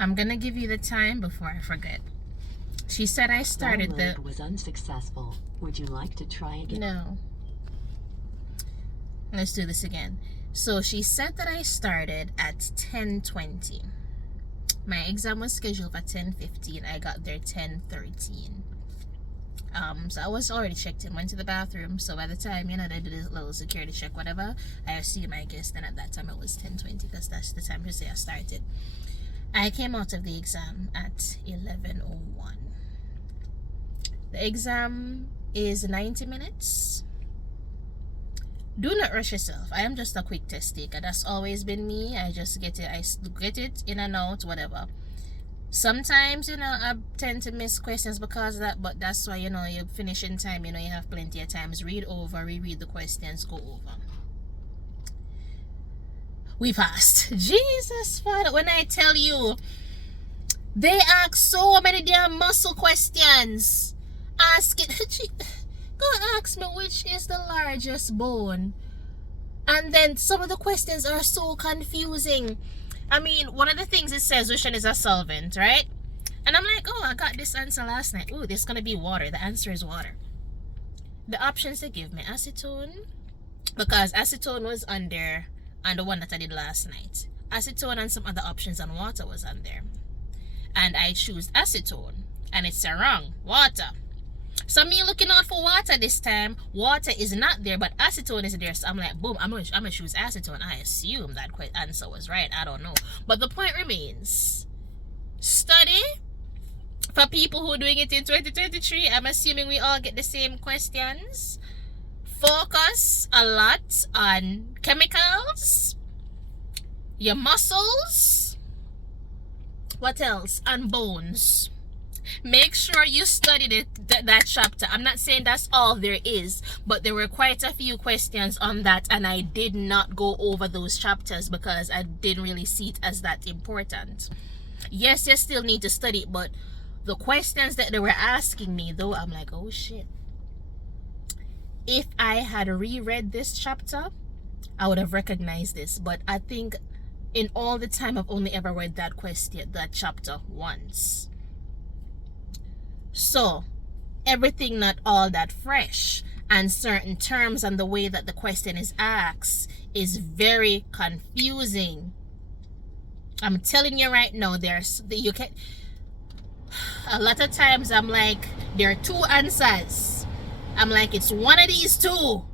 I'm gonna give you the time before I forget. She said I started the... was unsuccessful. Would you like to try again? No. Let's do this again. So she said that I started at 10:20. My exam was scheduled for 10:15. I got there 10:13. So I was already checked in, went to the bathroom. So by the time, they did a little security check, whatever, I assume, I guess, then at that time it was 10:20 because that's the time to say I started. I came out of the exam at 11:01. The exam is 90 minutes. Do not rush yourself. I am just a quick test taker. That's always been me. I just get it. I get it in and out, whatever. Sometimes, I tend to miss questions because of that, but that's why, you finish in time. You have plenty of times. Read over, reread the questions, go over. We passed. Jesus, Father. When I tell you, they ask so many damn muscle questions. Ask it. Go ask me which is the largest bone. And then some of the questions are so confusing. I mean, one of the things it says which one is a solvent, right? And I'm like, oh, I got this answer last night. Oh, this is going to be water. The answer is water. The options they give me, acetone, because acetone was on there on the one that I did last night. Acetone and some other options on water was on there. And I choose acetone. And it's wrong. Water. So me looking out for water this time. Water is not there, but acetone is there. So I'm like, boom, I'm gonna choose acetone. I assume that answer was right. I don't know. But the point remains. Study. For people who are doing it in 2023, I'm assuming we all get the same questions. Focus a lot on chemicals. Your muscles. What else? And bones. Make sure you studied that chapter. I'm not saying that's all there is, but there were quite a few questions on that, and I did not go over those chapters because I didn't really see it as that important. Yes, you still need to study it, but the questions that they were asking me, though, I'm like, oh shit. If I had reread this chapter, I would have recognized this, but I think in all the time I've only ever read that chapter once. So, everything not all that fresh, and certain terms and the way that the question is asked is very confusing. I'm telling you right now, a lot of times I'm like, there are two answers. I'm like, it's one of these two.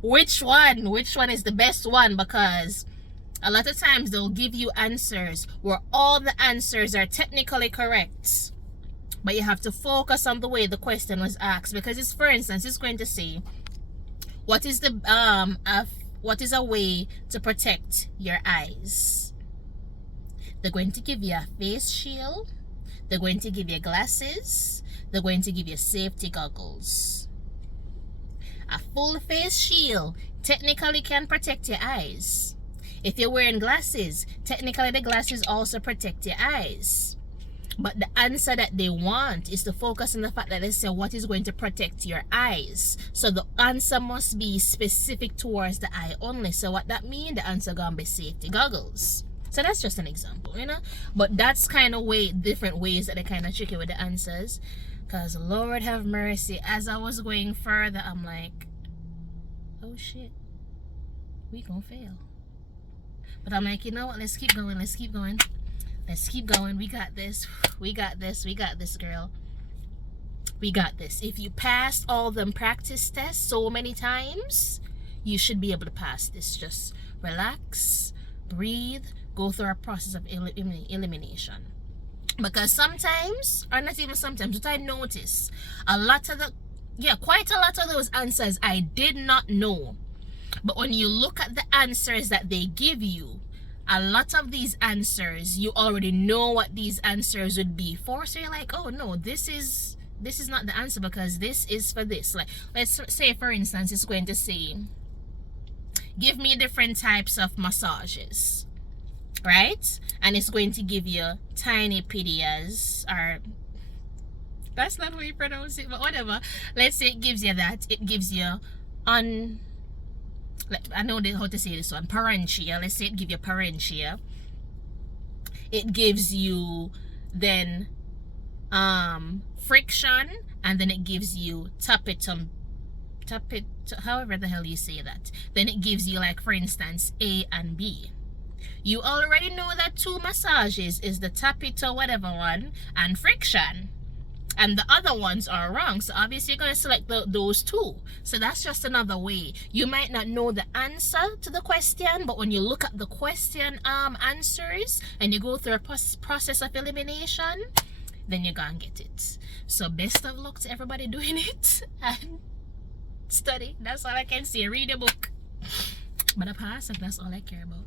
Which one? Which one is the best one? Because a lot of times they'll give you answers where all the answers are technically correct. But you have to focus on the way the question was asked, because it's, for instance, it's going to say, what is a way to protect your eyes? They're going to give you a face shield. They're going to give you glasses. They're going to give you safety goggles. A full face shield technically can protect your eyes. If you're wearing glasses, technically the glasses also protect your eyes. But the answer that they want is to focus on the fact that they say what is going to protect your eyes. So the answer must be specific towards the eye only. So what that means, the answer gonna be safety goggles. So that's just an example, But that's kind of different ways that they kind of tricky with the answers. Because Lord have mercy, as I was going further, I'm like, oh shit, we gonna fail. But I'm like, you know what, let's keep going. Let's keep going. We got this. We got this, girl. We got this. If you passed all them practice tests so many times, you should be able to pass this. Just relax, breathe, go through a process of elimination. Because sometimes, or not even sometimes, what I notice, quite a lot of those answers I did not know. But when you look at the answers that they give you, a lot of these answers, you already know what these answers would be for. So you're like, oh no, this is not the answer because this is for this. Like, let's say, for instance, it's going to say, give me different types of massages, right? And it's going to give you tiny pedias, or that's not how you pronounce it, but whatever. Let's say it gives you that. It gives you I know how to say this one, parentia. Let's say it give you parentia. it gives you then friction, and then it gives you tapetum, however the hell you say that. Then it gives you, like, for instance, A and B. You already know that 2 massages is the tapetum whatever one and friction, and the other ones are wrong, so obviously you're going to select those 2. So that's just another way. You might not know the answer to the question, but when you look at the question answers and you go through a process of elimination, then you're gonna get it. So best of luck to everybody doing it, and study. That's all I can say. Read a book, but I pass, and that's all I care about.